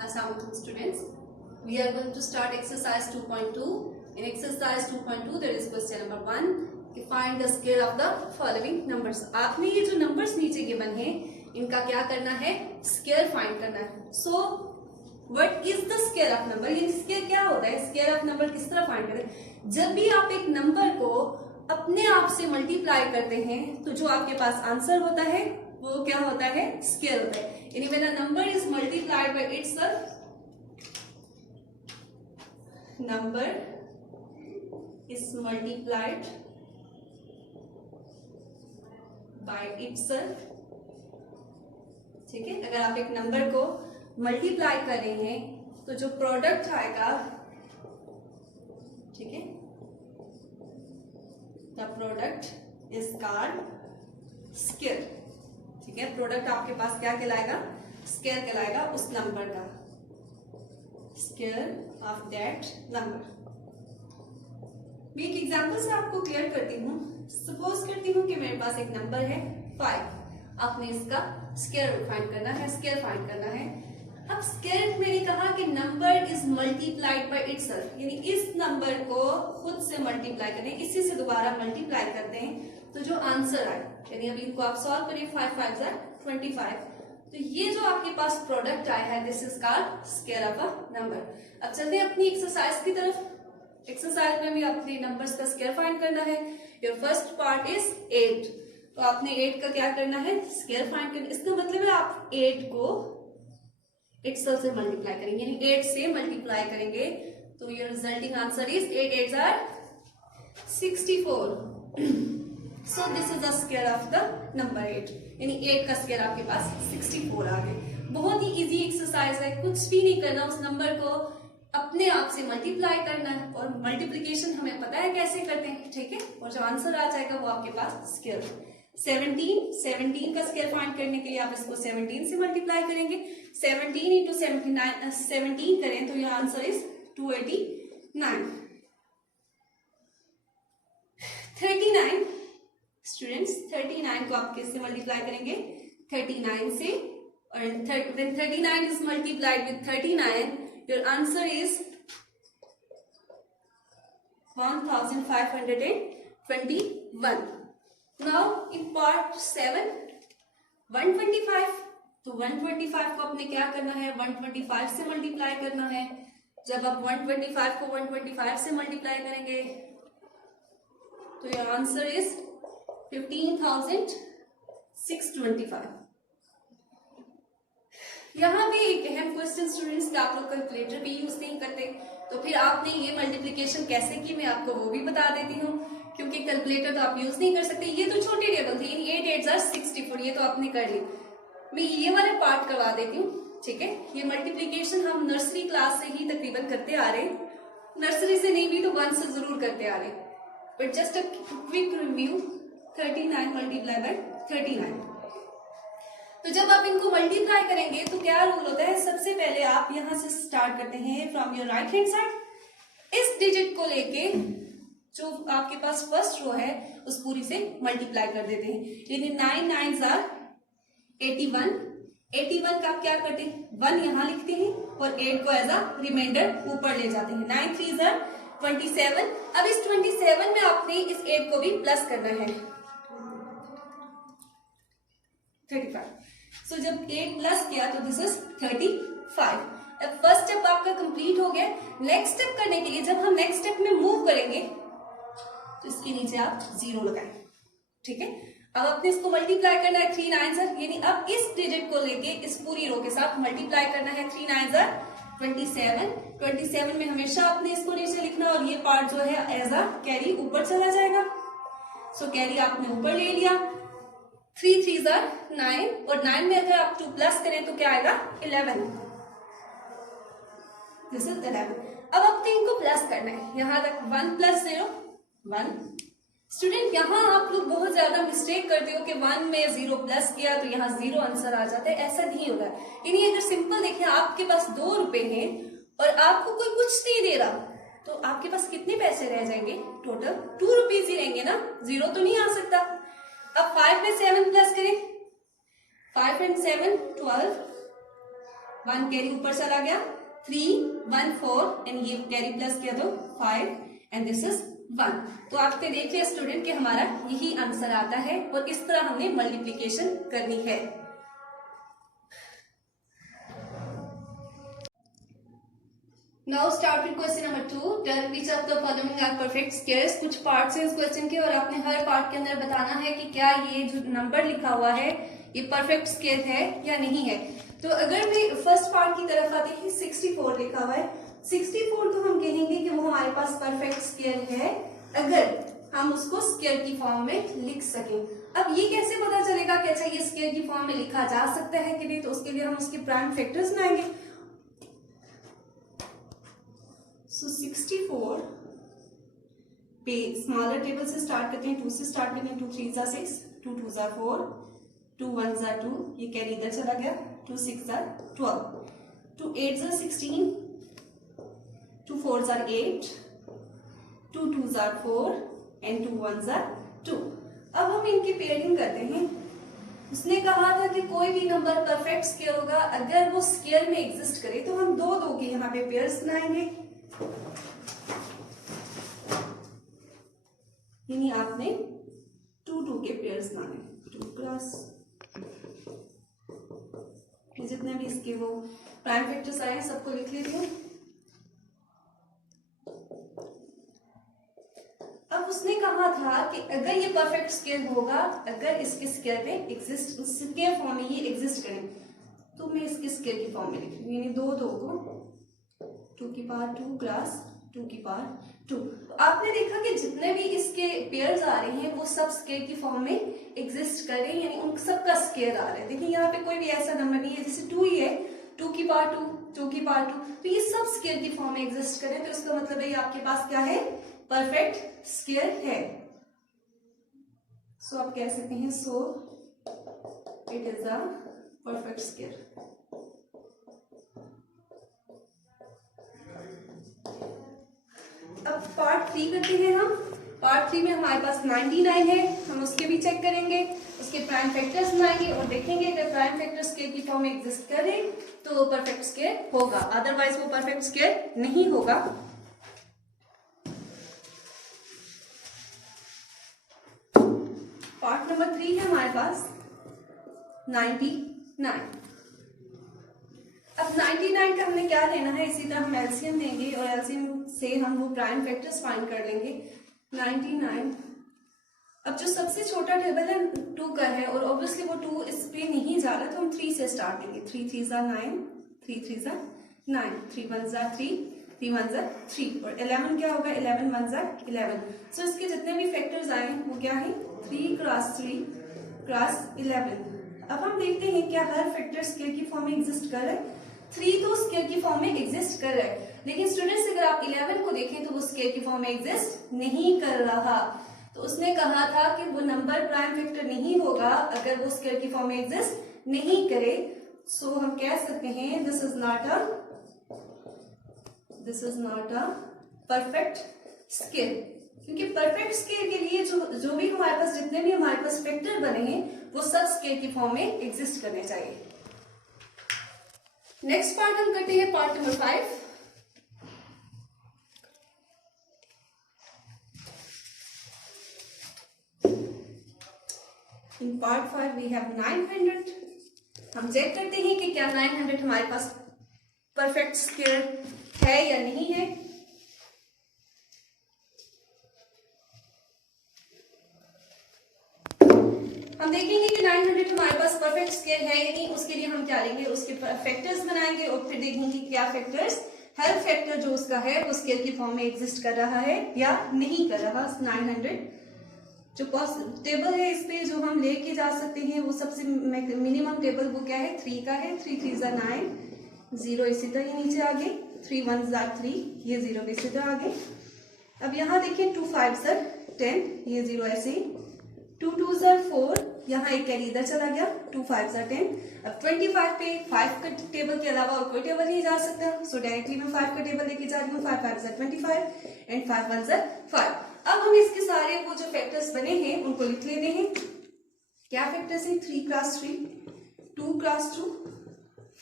Assalamualaikum students. We are going to start exercise 2.2. In exercise 2.2 there is question number 1. Find the scale of the following numbers. आपने ये जो numbers नीचे given है इनका क्या करना है, स्केल फाइंड करना है. So what is the scale of number? ये स्केल क्या होता है, स्केल ऑफ नंबर किस तरह फाइंड करें. जब भी आप एक नंबर को अपने आप से मल्टीप्लाई करते हैं तो जो आपके पास आंसर होता है वो क्या होता है, स्केल होता है. यानी when a number is multiplied by itself, number is multiplied by itself. ठीक है, अगर आप एक नंबर को मल्टीप्लाई कर रहे हैं तो जो प्रोडक्ट आएगा, ठीक है, the product is called scale. ठीक है, प्रोडक्ट आपके पास क्या कहलाएगा, स्केल कहलाएगा उस नंबर का, स्केल ऑफ दैट नंबर. मैं एक एग्जांपल से आपको क्लियर करती हूँ. सपोज करती हूँ कि मेरे पास एक नंबर है 5. आपने इसका स्केल फाइंड करना है, स्केल फाइंड करना है. अब स्केल मैंने कहा कि number is multiplied by itself, यानी इस नंबर को खुद से मल्टीप्लाई करते हैं, इसी से दोबारा मल्टीप्लाई करते हैं तो जो आंसर आए, यानी अभी इनको आप सॉल्व करिए. 5 5 25. तो ये जो आपके पास प्रोडक्ट आया है this is called scale of a number. अब चलते हैं अपनी एक्सरसाइज की तरफ. एक्सरसाइज में भी अपने नंबर्स का स्केल फाइंड करना है. Your first part is 8. तो आपने 8 का क्या करना है, स्केल फाइंड करना. इसका मतलब है आप 8 को इटसेल्फ से मल्टीप्लाई करेंगे, यानी 8 से मल्टीप्लाई करेंगे तो your resulting answer is 8 8 are 64. So this is the scale of the number 8, यानी 8 का स्केल आपके पास 64 आ गए. बहुत ही इजी एक्सरसाइज है, कुछ भी नहीं करना, उस नंबर को अपने आप से मल्टीप्लाई करना है और मल्टीप्लीकेशन हमें पता है कैसे करते हैं. ठीक है, और जो आंसर आ जाएगा वो आपके पास स्केल. 17 का स्केल फाइंड करने के लिए आप इसको 17 से मल्टीप्लाई करेंगे. 17 इंटू 17 करें तो यह आंसर इज 289. 39 स्टूडेंट्स, 39 को आप किससे मल्टीप्लाई करेंगे, 39 से. और when 39 is multiplied with 39 your answer is 1521. Now in part 7 125. तो 125 को आपने क्या करना है, 125 से मल्टीप्लाई करना है. जब आप 125 को 125 से मल्टीप्लाई करेंगे तो योर आंसर इज 15,625. यहाँ भी एक अहम क्वेश्चन स्टूडेंट्स, आप लोग कैलकुलेटर भी यूज नहीं करते तो फिर आपने ये मल्टीप्लिकेशन कैसे की मैं आपको वो भी बता देती हूँ, क्योंकि कैलकुलेटर तो आप यूज नहीं कर सकते. ये तो छोटी टेबल थी, 8 8 64, ये तो आपने कर ली. मैं ये वाले पार्ट करवा देती हूँ. ठीक है, ये मल्टीप्लिकेशन हम नर्सरी क्लास से ही तकरीबन करते आ रहे हैं, नर्सरी से नहीं भी तो 1 से जरूर करते आ रहे हैं. But just a quick review, 39 multiply by 39. तो जब आप इनको मल्टीप्लाई करेंगे तो क्या रूल होता है, सबसे पहले आप यहां से स्टार्ट करते हैं from your right hand side. इस डिजिट को लेके जो आपके पास फर्स्ट रो है उस पूरी से मल्टीप्लाई कर देते हैं. यानी 9 9s आर 81. 81 का आप क्या करते हैं, 1 यहां लिखते हैं और 8 को एज अ रिमाइंडर ऊपर ले जाते हैं. 9 3s आर 27. अब इस 27 में आपने इस 8 को भी प्लस करना है, 35. सो जब 8 प्लस किया तो दिस इज 35. अब फर्स्ट स्टेप आपका कंप्लीट हो गया. नेक्स्ट स्टेप करने के लिए जब हम नेक्स्ट स्टेप में मूव करेंगे तो इसके नीचे आप 0 लगाएं. ठीक है, अब आपने इसको मल्टीप्लाई करना है 3 9s आर, यानी अब इस डिजिट को लेके इस पूरी रो के साथ मल्टीप्लाई करना है. 3 9s आर 27. 27 में हमेशा आपने इसको नीचे लिखना और ये पार्ट जो है एज अ कैरी ऊपर चला जाएगा. सो कैरी आपने ऊपर ले लिया. 3 3s आर 9 और 9 में अगर आप 2 प्लस करें तो क्या आएगा, 11. This is 11. अब आपको इनको प्लस करना है, यहां तक 1 + 0 1. स्टूडेंट यहाँ आप लोग बहुत ज्यादा मिस्टेक करते हो कि 1 में 0 प्लस किया तो यहाँ 0 आंसर आ जाता है. ऐसा नहीं होगा. यानी अगर सिंपल देखिए, आपके पास 2 रुपए हैं और आपको कोई कुछ नहीं दे रहा तो आपके पास कितने पैसे रह जाएंगे, टोटल 2 रुपीज ही रहेंगे ना, 0 तो नहीं आ सकता. अब 5 में 7 प्लस करें, 5 and 7 12. 1 कैरी ऊपर चला गया, 3 1 4 एंड ये कैरी प्लस किया तो 5 एंड दिस इज 1। तो आपने देख लिया स्टूडेंट कि हमारा यही आंसर आता है और इस तरह हमने मल्टीप्लीकेशन करनी है। Now start with question number 2. Tell which of the following are perfect squares. कुछ पार्ट्स हैं इस क्वेश्चन के और आपने हर पार्ट के अंदर बताना है कि क्या ये जो नंबर लिखा हुआ है ये परफेक्ट स्क्वायर है या नहीं है। तो अगर मैं फर्स्ट पार्ट की तरफ आते हैं, 64 लिखा हुआ है, 64 तो हम कहेंगे कि वो हमारे पास परफेक्ट स्क्वायर है अगर हम उसको स्क्वायर की फॉर्म में लिख सकें। अब ये कैसे पता चलेगा कि अच्छा ये स्क्वायर की फॉर्म में लिखा जा सकता है कि नहीं, तो उसके लिए हम उसके प्राइम फैक्टर्स बनाएंगे। सो 64 पे स्मॉलर टेबल से स्टार्ट करते हैं, 2 से स्टार्ट करते हैं, 2 3 जा 6, 2 2 जा 4, 2 1 जा 2, ये कैरी इधर चला गया, 2 6 जा 12, 2 8 जा 16, 2 4 जा 8, 2 2 जा 4 एंड 2 1 जा 2। अब हम इनकी पेयरिंग करते हैं। उसने कहा था कि कोई भी नंबर परफेक्ट स्क्वायर होगा अगर वो स्क्वायर में एग्जिस्ट करे, तो हम दो दो के यहाँ पे पेयर्स बनाएंगे। यानी आपने 2 2 के पेयर्स बनाने, 2 क्रॉस, जितने भी इसके वो प्राइम फैक्टर्स आए सबको लिख लेती हूँ। अब उसने कहा था कि अगर ये परफेक्ट स्क्वायर होगा अगर इसके स्क्वायर में एग्जिस्ट, स्क्वायर फॉर्म में ये एग्जिस्ट करें, तो मैं इसके स्क्वायर की फॉर्म में लिख लूंगी, यानी दो दो को 2 की पावर 2 क्रॉस 2 की पावर 2। आपने देखा कि जितने भी इसके पेयर्स आ रहे हैं वो सब स्क्वायर की फॉर्म में एग्जिस्ट कर रहे हैं, यानी उन सबका स्क्वायर आ रहा है। देखिए यहाँ पे कोई भी ऐसा नंबर नहीं है, जैसे 2 ही है, 2 की पावर 2, 2 की पावर 2, तो ये सब स्क्वायर की फॉर्म में एग्जिस्ट कर रहे हैं। तो इसका मतलब है आपके पास क्या है, परफेक्ट स्क्वायर है। सो आप कह सकते हैं so it is a perfect square. अब पार्ट 3 करते हैं हम। पार्ट 3 में हमारे पास 99 है, हम उसके भी चेक करेंगे, उसके प्राइम फैक्टर्स बनाएंगे और देखेंगे अगर प्राइम फैक्टर्स स्क्वायर की फॉर्म में एग्जिस्ट करें तो वो परफेक्ट स्क्वायर होगा, अदरवाइज वो परफेक्ट स्क्वायर नहीं होगा। पार्ट नंबर 3 है हमारे पास 99। अब 99 का हमने क्या लेना है, इसी तरह हम एलसीएम लेंगे और एलसीएम से हम वो प्राइम फैक्टर्स फाइंड कर लेंगे। 99, अब जो सबसे छोटा टेबल है 2 का है और ऑब्वियसली वो 2 इस पे नहीं जा रहा, तो हम 3 से स्टार्ट लेंगे। 3 3 जा 9, 3 3 जा 9, 3 1 जा 3, 3 1 जा 3 और 11 क्या होगा, 11 1 जा 11। सो इसके जितने भी फैक्टर्स आए वो क्या है, 3 क्रॉस 3 क्रॉस 11। अब हम देखते हैं क्या हर फैक्टर स्क्वायर की फॉर्म में एग्जिस्ट कर रहा है। 3 तो स्क्वायर की फॉर्म में एग्जिस्ट कर रहा है, लेकिन स्टूडेंट्स अगर आप 11 को देखें तो वो स्क्वायर की फॉर्म में एग्जिस्ट नहीं कर रहा। तो उसने कहा था कि वो नंबर प्राइम फैक्टर नहीं होगा अगर वो स्क्वायर की फॉर्म में एग्जिस्ट नहीं करे। सो हम कह सकते हैं this is not a perfect square, क्योंकि परफेक्ट स्क्वायर के लिए जो भी हमारे पास जितने भी हमारे पास फैक्टर बने हैं वो सब स्क्वायर की फॉर्म में एग्जिस्ट करने चाहिए। नेक्स्ट पार्ट हम करते हैं part number 5। In part 5 we have 900। हम चेक करते हैं कि क्या 900 हमारे पास परफेक्ट स्क्वायर है या नहीं है। हम देखेंगे कि 900 हमारे पास परफेक्ट स्क्वायर है या नहीं, उसके लिए हम क्या लेंगे, उसके फैक्टर्स बनाएंगे और फिर देखेंगे क्या फैक्टर्स, हर फैक्टर जो उसका है वो स्क्वायर की फॉर्म में एग्जिस्ट कर रहा है या नहीं कर रहा। 900 जो टेबल है इस पे जो हम लेके जा सकते हैं वो सबसे मिनिमम टेबल वो क्या है, 3 का है। 3 3 जा 9, 0 इसी तरह ये नीचे आगे, 3 1 जा 3, ये 0 इसी तरह आगे। अब यहाँ देखिए 2 5 जा 10, ये 0 ऐसे ही, 2 2 जा 4, यहाँ एक कैरी इधर चला गया, 2 5 जा 10। अब 25 पे 5 का टेबल के अलावा और कोई टेबल नहीं जा सकता, सो डायरेक्टली मैं 5 का टेबल लेके जा रही हूँ। 5 5 जा 25 एंड 5 1 जा 5। अब हम इसके सारे वो जो फैक्टर्स बने हैं उनको लिख लेते हैं। क्या फैक्टर्स हैं, 3 क्रॉस 3, 2 क्रॉस 2,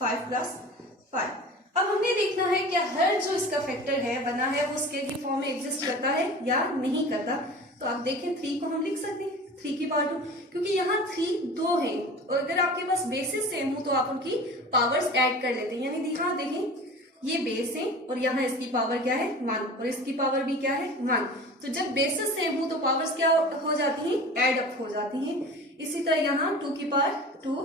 5 क्रॉस 5। अब हमने देखना है क्या हर जो इसका फैक्टर है बना है वो स्केयर की फॉर्म में एग्जिस्ट करता है या नहीं करता। तो आप देखें 3 को हम लिख सकते हैं 3 की पावर 2, क्योंकि यहाँ 3 दो है और अगर आपके पास बेसिस सेम हो तो आप उनकी पावर्स ऐड कर लेते हैं। यानी यहाँ देखें ये बेस है और यहाँ इसकी पावर क्या है 1 और इसकी पावर भी क्या है 1। तो जब बेसिस सेम हो तो पावर्स क्या हो जाती हैं, एड अप हो जाती हैं। इसी तरह यहाँ 2 की पावर 2,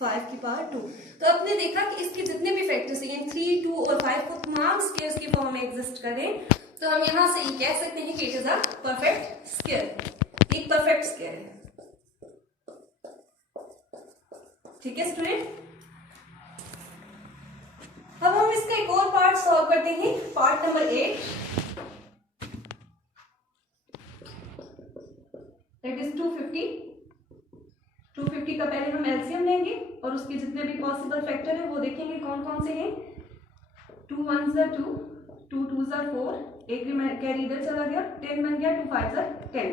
5 की पावर 2। तो आपने देखा कि इसके जितने भी फैक्टर्स हैं 3, 2 और 5 को तमाम स्केयर्स की फॉर्म में एग्जिस्ट करें तो हम यहाँ से ये कह सकते हैं कि it is a perfect square, एक परफेक्ट स्केयर है। ठीक है स्टूडेंट, अब हम इसका एक और पार्ट सॉल्व करते हैं, पार्ट नंबर 8 दैट इज 250 का पहले हम एलसीएम लेंगे और उसके जितने भी पॉसिबल फैक्टर है वो देखेंगे कौन कौन से हैं। 2 1 2, 2 2 4, एक कैरी इधर चला गया, 10 बन गया, 2 5 10।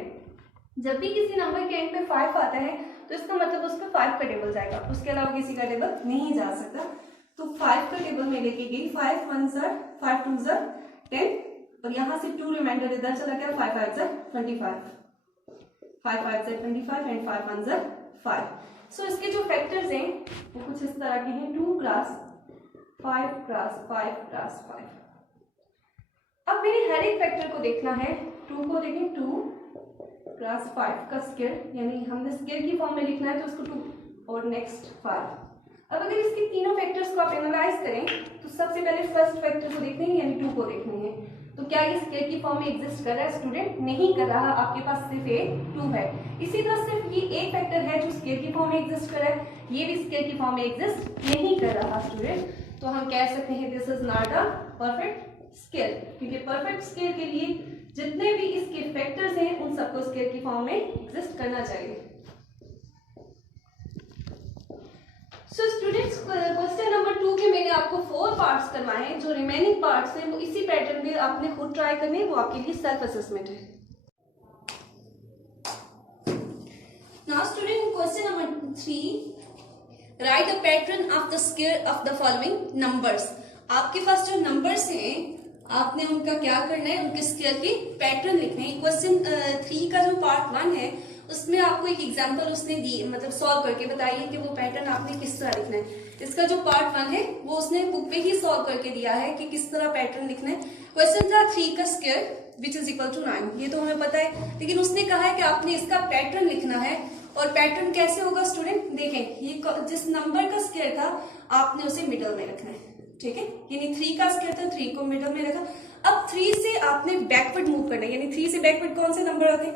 जब भी किसी नंबर के एंड पे 5 आता है तो इसका मतलब उस पर 5 का टेबल जाएगा, उसके अलावा किसी का टेबल नहीं जा सकता। तो 5 का टेबल में लेके गई, 5 1 5 2 10 और यहाँ से 2 रिमाइंडर इधर चला गया, 5 5 25, 5 5 25 एंड 5 1 5। सो इसके जो फैक्टर्स हैं वो कुछ इस तरह के हैं, 2 क्रॉस 5 क्रॉस 5 क्रॉस 5। अब मेरे हर एक फैक्टर को देखना है, 2 को देखें 2 क्रॉस 5 का स्केयर, यानी हमने स्केयर की फॉर्म में लिखना है तो उसको 2 और नेक्स्ट 5। अब अगर इसके तीनों फैक्टर्स को आप एनालाइज करें तो सबसे पहले फर्स्ट फैक्टर को देखने हैं यानी 2 को देखने हैं। तो क्या ये स्केयर की फॉर्म में एग्जिस्ट कर रहा है स्टूडेंट? नहीं कर रहा, आपके पास सिर्फ एक 2 है। इसी तरह सिर्फ ये एक फैक्टर है जो स्केयर की फॉर्म में एग्जिस्ट कर रहा है, ये भी स्केयर की फॉर्म में एग्जिस्ट नहीं कर रहा स्टूडेंट। तो हम कह सकते हैं this is not a perfect square, क्योंकि परफेक्ट स्केयर के लिए जितने भी इसके फैक्टर्स हैं उन सबको स्केयर की फॉर्म में एग्जिस्ट करना चाहिए। सो स्टूडेंट्स क्वेश्चन नंबर 2 के मैंने आपको 4 पार्ट्स करवाए हैं, जो रिमेनिंग पार्ट्स हैं वो इसी पैटर्न में आपने खुद ट्राई करने हैं, वो आपके लिए सेल्फ असेसमेंट है। Now student question number 3, right the pattern of the square of the following numbers. आपके पास जो नंबर्स हैं आपने उनका क्या करना है, उनके स्क्वायर के पैटर्न लिखने हैं। क्वेश्चन 3 का जो पार्ट 1 है उसमें आपको एक एग्जांपल उसने दी, मतलब सॉल्व करके बताइए कि वो पैटर्न आपने किस तरह लिखना है। इसका जो पार्ट 1 है वो उसने बुक पे ही सॉल्व करके दिया है कि किस तरह पैटर्न लिखना है। क्वेश्चन था 3 का square which is equal to 9, ये तो हमें पता है, लेकिन उसने कहा है कि आपने इसका पैटर्न लिखना है। और पैटर्न कैसे होगा स्टूडेंट? देखें, ये जिस नंबर का स्क्वायर था आपने उसे मिडल में रखना है, ठीक है। यानी 3 का स्क्वायर था, 3 को मिडल में रखा। अब 3 से आपने बैकवर्ड मूव करना है, यानी 3 से बैकवर्ड कौन से नंबर आते हैं?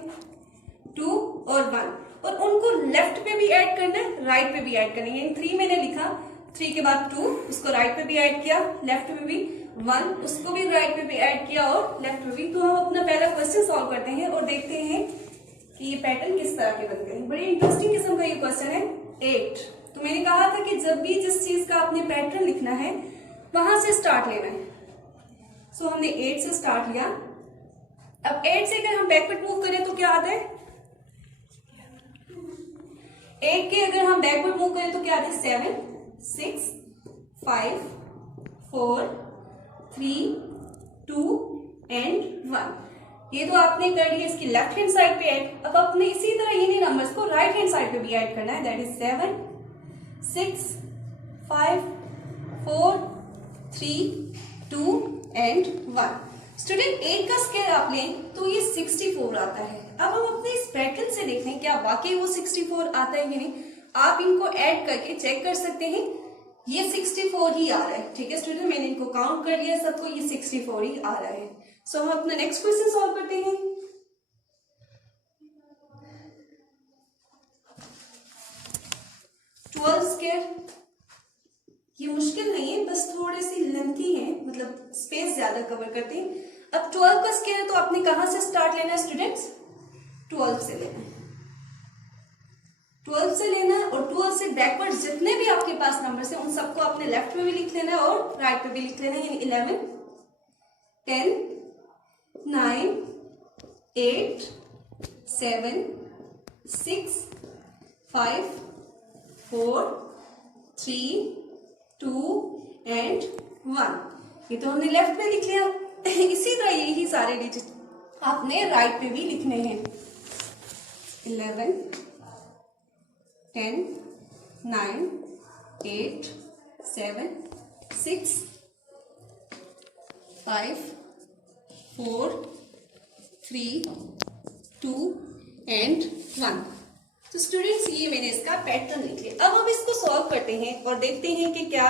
2 और 1, और उनको लेफ्ट पे भी ऐड करना है, राइट पे भी ऐड करना है। यानी 3 मैंने लिखा, 3 के बाद 2, उसको राइट पे भी ऐड किया, लेफ्ट पे भी 1, उसको भी राइट पे भी ऐड किया और लेफ्ट पे भी। तो हम अपना पहला क्वेश्चन सॉल्व करते हैं और देखते हैं कि ये पैटर्न किस तरह के बन गए। बड़ी इंटरेस्टिंग किस्म का ये क्वेश्चन है। 8, तो मैंने कहा था कि जब भी जिस चीज का आपने पैटर्न लिखना है वहां से स्टार्ट लेना है। सो हमने 8 से स्टार्ट लिया। अब 8 से अगर हम बैकवर्ड मूव करें तो क्या आता है? 8 के अगर हम बैकवर्ड मूव करें तो क्या आता है? 7 6 5 4 3 2 एंड 1। ये तो आपने कर लिया इसकी लेफ्ट हैंड साइड पे ऐड। अब अपने इसी तरह इन्हीं नंबर्स को राइट हैंड साइड पे भी ऐड करना है, दैट इज 7 6 5 4 3 2 एंड 1। स्टूडेंट 8 का स्क्वायर आप लें तो ये 64 आता है। अब हम अपने इस पैटर्न से देख लें क्या वाकई वो 64 आता है कि नहीं। आप इनको ऐड करके चेक कर सकते हैं, ये 64 ही आ रहा है, ठीक है स्टूडेंट। मैंने इनको काउंट कर लिया सबको, ये 64 ही आ रहा है। सो हम अपना नेक्स्ट क्वेश्चन सॉल्व करते हैं। स्क्वायर, ये मुश्किल नहीं है, बस थोड़े सी लेंथी है, मतलब स्पेस ज्यादा कवर करते हैं। अब 12 का स्क्वायर है तो आपने कहां से स्टार्ट लेना है स्टूडेंट्स? 12 से लेना है, 12 से लेना है। और 12 से बैकवर्ड जितने भी आपके पास नंबर्स हैं उन सबको आपने लेफ्ट में भी लिख लेना है और राइट पे भी लिख लेना है। यानी 11 10 9 8 7 6 5 4 3 2 एंड 1। ये तो हमने लेफ्ट में लिख लिया। इसी तरह यही सारे डिजिट आपने राइट पे भी लिखने हैं। 11, 10, 9, 8, 7, 6, 5, 4, 3, 2 एंड 1। तो स्टूडेंट्स ये मैंने इसका पैटर्न लिख लिया। अब हम इसको सॉल्व करते हैं और देखते हैं कि क्या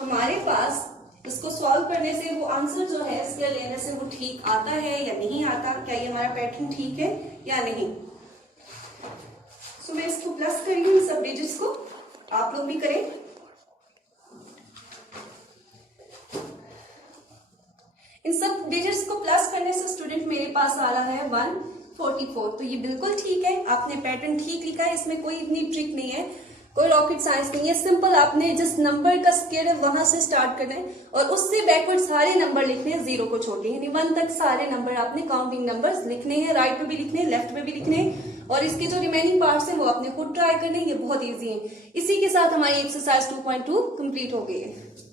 हमारे पास इसको सॉल्व करने से वो आंसर जो है स्क्वायर लेने से वो ठीक आता है या नहीं आता, क्या ये हमारा पैटर्न ठीक है या नहीं। सो मैं इसको प्लस कर रही हूँ सब डिजिट्स को, आप लोग भी करें। इन सब डिजिट्स को प्लस करने से स्टूडेंट मेरे पास आ रहा है 144। तो ये बिल्कुल ठीक है, आपने पैटर्न ठीक लिखा है, इसमें कोई इतनी ट्रिक नहीं है, कोई रॉकेट साइंस नहीं है। सिंपल आपने जिस नंबर का स्क्वायर है वहां से स्टार्ट करना है और उससे बैकवर्ड सारे नंबर लिखने हैं, 0 को छोड़ के, यानी 1 तक सारे नंबर आपने काउंटिंग नंबर्स लिखने हैं। राइट पे भी लिखने हैं, लेफ्ट पे भी लिखने हैं और इसके जो रिमेनिंग पार्ट्स हैं वो आपने खुद ट्राई करने हैं। ये बहुत ईजी है। इसी के साथ हमारी एक्सरसाइज 2.2 कंप्लीट हो गई है।